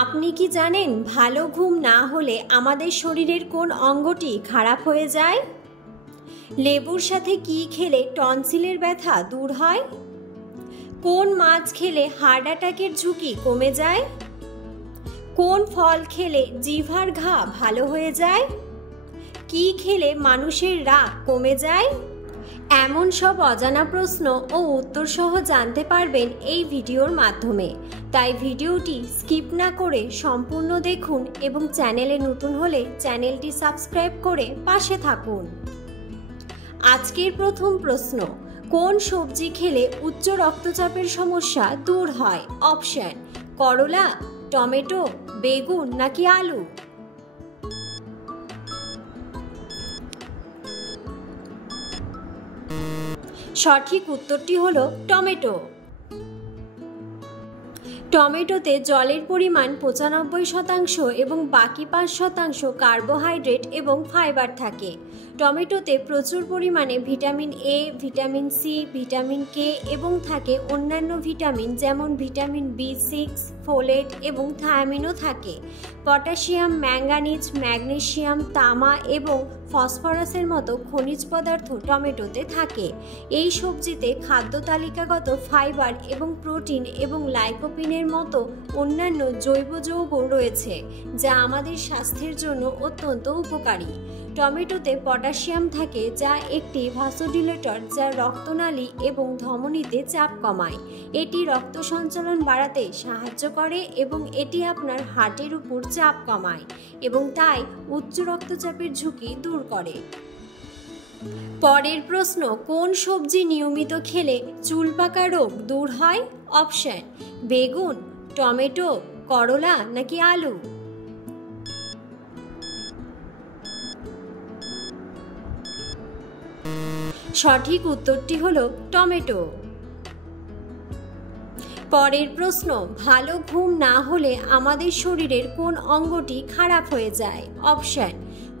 আপনি কি জানেন ভালো ঘুম না হলে আমাদের শরীরের কোন অঙ্গটি খারাপ হয়ে যায়? লেবুর সাথে কি খেলে টনসিলের ব্যথা দূর হয়? কোন মাছ খেলে হার্ট অ্যাটাকের ঝুঁকি কমে যায়? কোন ফল খেলে জিহ্বার ঘা ভালো হয়ে যায়? কি খেলে মানুষের রাগ কমে যায়? এমন সব অজানা প্রশ্ন ও উত্তর সহ জানতে পারবেন এই ভিডিওর মাধ্যমে। তাই ভিডিওটি স্কিপ না করে সম্পূর্ণ দেখুন এবং চ্যানেলে নতুন হলে চ্যানেলটি সাবস্ক্রাইব করে পাশে থাকুন। আজকের প্রথম প্রশ্ন, কোন সবজি খেলে উচ্চ রক্তচাপের সমস্যা দূর হয়? অপশন: করলা, টমেটো, বেগুন নাকি আলু? সঠিক উত্তরটি হলো টমেটো। টমেটোতে জলের পরিমাণ 95% এবং বাকি 5% কার্বোহাইড্রেট এবং ফাইবার থাকে। টমেটোতে প্রচুর পরিমাণে vitamin A, vitamin C, vitamin K এবং থাকে অন্যান্য ভিটামিন যেমন ভিটামিন বি6, ফোলেট এবং থায়ামিনও থাকে। পটাশিয়াম, ম্যাঙ্গানিজ, ম্যাগনেসিয়াম, তামা এবং ফসফরাসের মতো খনিজ পদার্থ টমেটোতে থাকে। এই সবজিতে খাদ্য তালিকাগত ফাইবার এবং প্রোটিন এবং লাইকোপিনের মতো অন্যান্য জৈব যৌগ রয়েছে যা আমাদের স্বাস্থ্যের জন্য অত্যন্ত উপকারী। টমেটোতে পটাশিয়াম থাকে যা একটি ভাসোডিলেটর যা রক্তনালী এবং ধমনীতে চাপ কমায়। এটি রক্ত সঞ্চালন বাড়াতে সাহায্য করে এবং এটি আপনার হার্টের উপর চাপ কমায় এবং তাই উচ্চ রক্তচাপের ঝুঁকি দূর করে। পরের প্রশ্ন, কোন সবজি নিয়মিত খেলে চুল পাকা রোগ দূর হয়? অপশন: বেগুন, টমেটো, করলা নাকি আলু? সঠিক উত্তরটি হলো টমেটো। পরের প্রশ্ন, ভালো ঘুম না হলে আমাদের শরীরের কোন অঙ্গটি খারাপ হয়ে যায়? অপশন: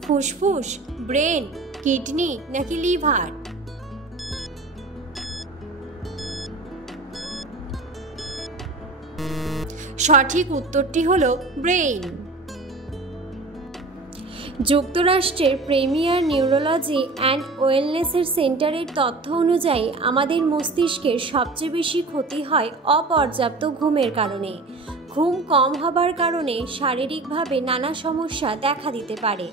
ফুসফুস, ব্রেন, কিডনি নাকি লিভার? সঠিক উত্তরটি হলো ব্রেইন। যুক্তরাষ্ট্রের প্রিমিয়ার নিউরোলজি অ্যান্ড ওয়েলনেসের সেন্টারের তথ্য অনুযায়ী আমাদের মস্তিষ্কের সবচেয়ে বেশি ক্ষতি হয় অপর্যাপ্ত ঘুমের কারণে। ঘুম কম হবার কারণে শারীরিকভাবে নানা সমস্যা দেখা দিতে পারে।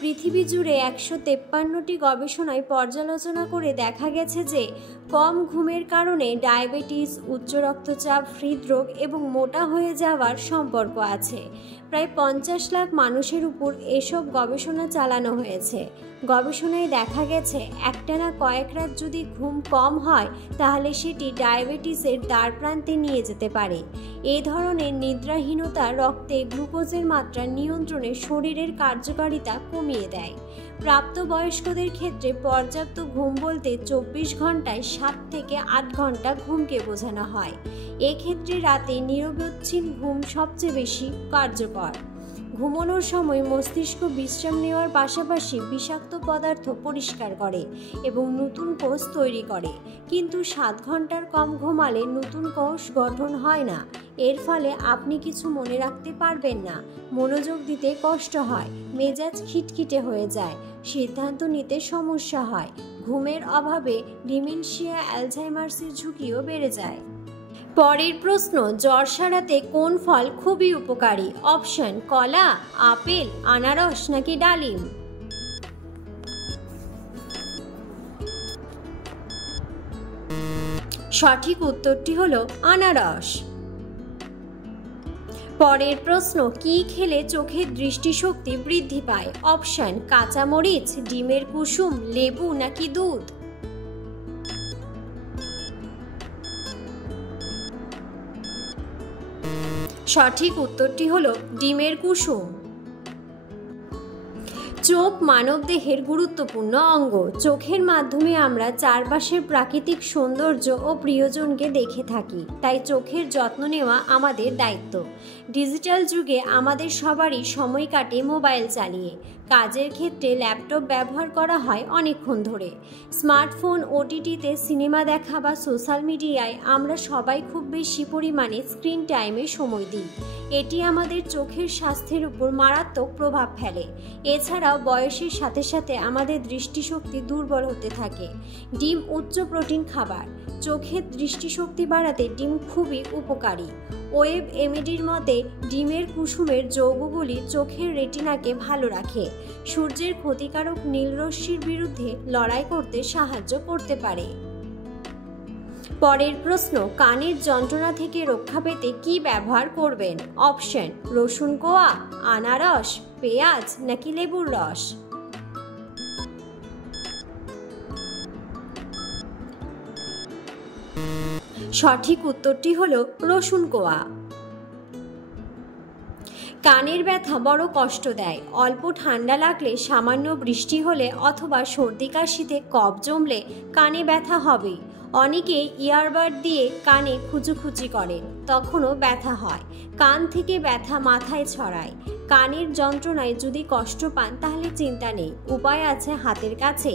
পৃথিবী জুড়ে 153টি গবেষণায় পর্যালোচনা করে দেখা গেছে যে কম ঘুমের কারণে ডায়াবেটিস, উচ্চ রক্তচাপ, হৃদরোগ এবং মোটা হয়ে যাওয়ার সম্পর্ক আছে। প্রায় 50 লাখ মানুষের উপর এসব গবেষণা চালানো হয়েছে। গবেষণায় দেখা গেছে একটানা কয়েক রাত যদি ঘুম কম হয় তাহলে সেটি ডায়াবেটিসের দ্বারপ্রান্তে নিয়ে যেতে পারে। এই ধরনের নিদ্রাহীনতা রক্তে গ্লুকোজের মাত্রা নিয়ন্ত্রণে শরীরের কার্যকারিতা কমিয়ে দেয়। প্রাপ্তবয়স্কদের ক্ষেত্রে পর্যাপ্ত ঘুম বলতে 24 ঘন্টায় 7 থেকে 8 ঘন্টা ঘুমকে বোঝানো হয়। এক্ষেত্রে রাতে নিরবচ্ছিন্ন ঘুম সবচেয়ে বেশি কার্যকর। ঘুমানোর সময় মস্তিষ্ক বিশ্রাম নেওয়ার পাশাপাশি বিষাক্ত পদার্থ পরিষ্কার করে এবং নতুন কোষ তৈরি করে, কিন্তু 7 ঘন্টার কম ঘুমালে নতুন কোষ গঠন হয় না। এর ফলে আপনি কিছু মনে রাখতে পারবেন না, মনোযোগ দিতে কষ্ট হয়, মেজাজ খিটখিটে হয়ে যায়, সিদ্ধান্ত নিতে সমস্যা হয়। ঘুমের অভাবে ডিমেনশিয়া, অ্যালঝাইমার্সের ঝুঁকিও বেড়ে যায়। পরের প্রশ্ন, জ্বর সারাতে কোন ফল খুবই উপকারী? অপশন: কলা, আপেল, আনারস নাকি ডালিম? সঠিক উত্তরটি হলো আনারস। পরের প্রশ্ন, কি খেলে চোখের দৃষ্টিশক্তি বৃদ্ধি পায়? অপশন: কাঁচামরিচ, ডিমের কুসুম, লেবু নাকি দুধ? সঠিক উত্তরটি হলো ডিমের কুসুম। চোখ মানবদেহের গুরুত্বপূর্ণ অঙ্গ। চোখের মাধ্যমে আমরা চারপাশের প্রাকৃতিক সৌন্দর্য ও প্রিয়জনকে দেখে থাকি, তাই চোখের যত্ন নেওয়া আমাদের দায়িত্ব। ডিজিটাল যুগে আমাদের সবারই সময় কাটে মোবাইল চালিয়ে, কাজের ক্ষেত্রে ল্যাপটপ ব্যবহার করা হয় অনেকক্ষণ ধরে। স্মার্টফোন, ওটিটিতে সিনেমা দেখা বা সোশ্যাল মিডিয়ায় আমরা সবাই খুব বেশি পরিমাণে স্ক্রিন টাইমে সময় দিই। এটি আমাদের চোখের স্বাস্থ্যের উপর মারাত্মক প্রভাব ফেলে। এছাড়াও বয়সের সাথে সাথে আমাদের দৃষ্টিশক্তি দুর্বল হতে থাকে। ডিম উচ্চ প্রোটিন খাবার। চোখের দৃষ্টিশক্তি বাড়াতে ডিম খুবই উপকারী। ওয়েব এমএডির মতে ডিমের কুসুমের যৌগগুলি চোখের রেটিনাকে ভালো রাখে, সূর্যের ক্ষতিকারক নীল রশ্মির বিরুদ্ধে লড়াই করতে সাহায্য করতে পারে। পরের প্রশ্ন, কানের যন্ত্রণা থেকে রক্ষা পেতে কি ব্যবহার করবেন? অপশন: রসুন কোয়া, আনারস, পেঁয়াজ নাকি লেবুর রস। সঠিক উত্তরটি হলো রসুন কোয়া। কানের ব্যথা বড় কষ্ট দেয়। অল্প ঠান্ডা লাগলে, সামান্য বৃষ্টি হলে অথবা সর্দি কাশিতে কফ জমলে কানে ব্যথা হবে। অনেকে ইয়ারবাড দিয়ে কানে খুচুখুচি করেন, তখনও ব্যথা হয়। কান থেকে ব্যথা মাথায় ছড়ায়। কানের যন্ত্রণায় যদি কষ্ট পান তাহলে চিন্তা নেই, উপায় আছে হাতের কাছে।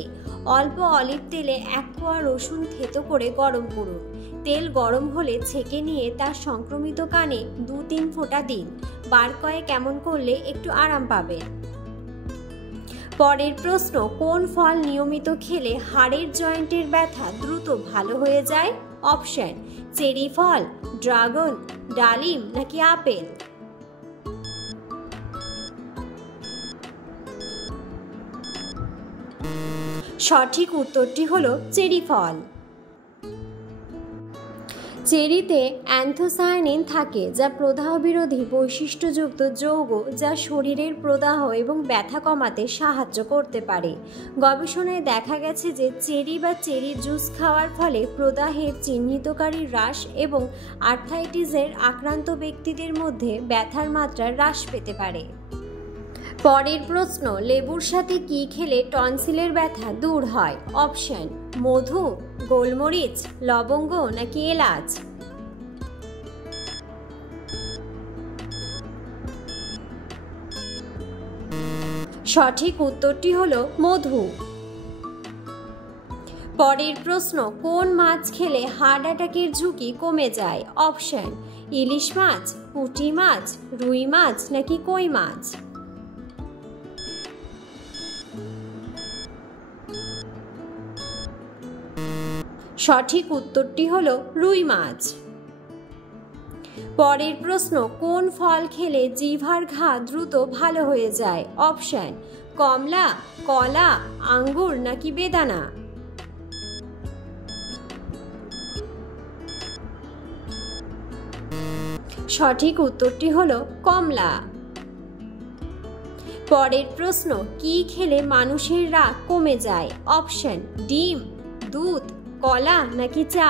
অল্প অলিভ তেলে 1 কোয়া রসুন থেতো করে গরম করুন। তেল গরম হলে ছেঁকে নিয়ে তার সংক্রমিত কানে 2-3 ফোঁটা দিন। বার কয়েক এমন করলে একটু আরাম পাবেন। পরের প্রশ্ন, কোন ফল নিয়মিত খেলে হাড়ের জয়েন্টের ব্যথা দ্রুত ভালো হয়ে যায়? অপশন: চেরি ফল, ড্রাগন, ডালিম নাকি আপেল। সঠিক উত্তরটি হলো চেরি ফল। চেরিতে অ্যান্থোসায়ানিন থাকে, যা প্রদাহ বিরোধী বৈশিষ্ট্যযুক্ত যৌগ, যা শরীরের প্রদাহ এবং ব্যথা কমাতে সাহায্য করতে পারে। গবেষণায় দেখা গেছে যে চেরি বা চেরি জুস খাওয়ার ফলে প্রদাহের চিহ্নিতকারী হ্রাস এবং আর্থ্রাইটিসের আক্রান্ত ব্যক্তিদের মধ্যে ব্যথার মাত্রা হ্রাস পেতে পারে। পরের প্রশ্ন, লেবুর সাথে কি খেলে টনসিলের ব্যথা দূর হয়? অপশন: মধু, গোলমরিচ, লবঙ্গ নাকি এলাচ। সঠিক উত্তরটি হলো মধু। পরের প্রশ্ন, কোন মাছ খেলে হার্ট অ্যাটাকের ঝুঁকি কমে যায়? অপশন: ইলিশ মাছ, পুঁটি মাছ, রুই মাছ নাকি কই মাছ। সঠিক উত্তরটি হলো রুই মাছ। পরের প্রশ্ন, কোন ফল খেলে জিহ্বার ঘা দ্রুত ভালো হয়ে যায়? অপশন: কমলা, কলা, আঙ্গুর নাকি বেদানা। সঠিক উত্তরটি হলো কমলা। পরের প্রশ্ন, কি খেলে মানুষের রাগ কমে যায়? অপশন: ডিম, দুধ, কলা নাকি চা।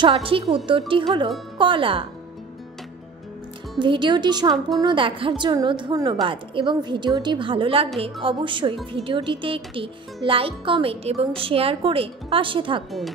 সঠিক উত্তরটি হলো কলা। ভিডিওটি সম্পূর্ণ দেখার জন্য ধন্যবাদ এবং ভিডিওটি ভালো লাগলে অবশ্যই ভিডিওটিতে একটি লাইক, কমেন্ট এবং শেয়ার করে পাশে থাকুন।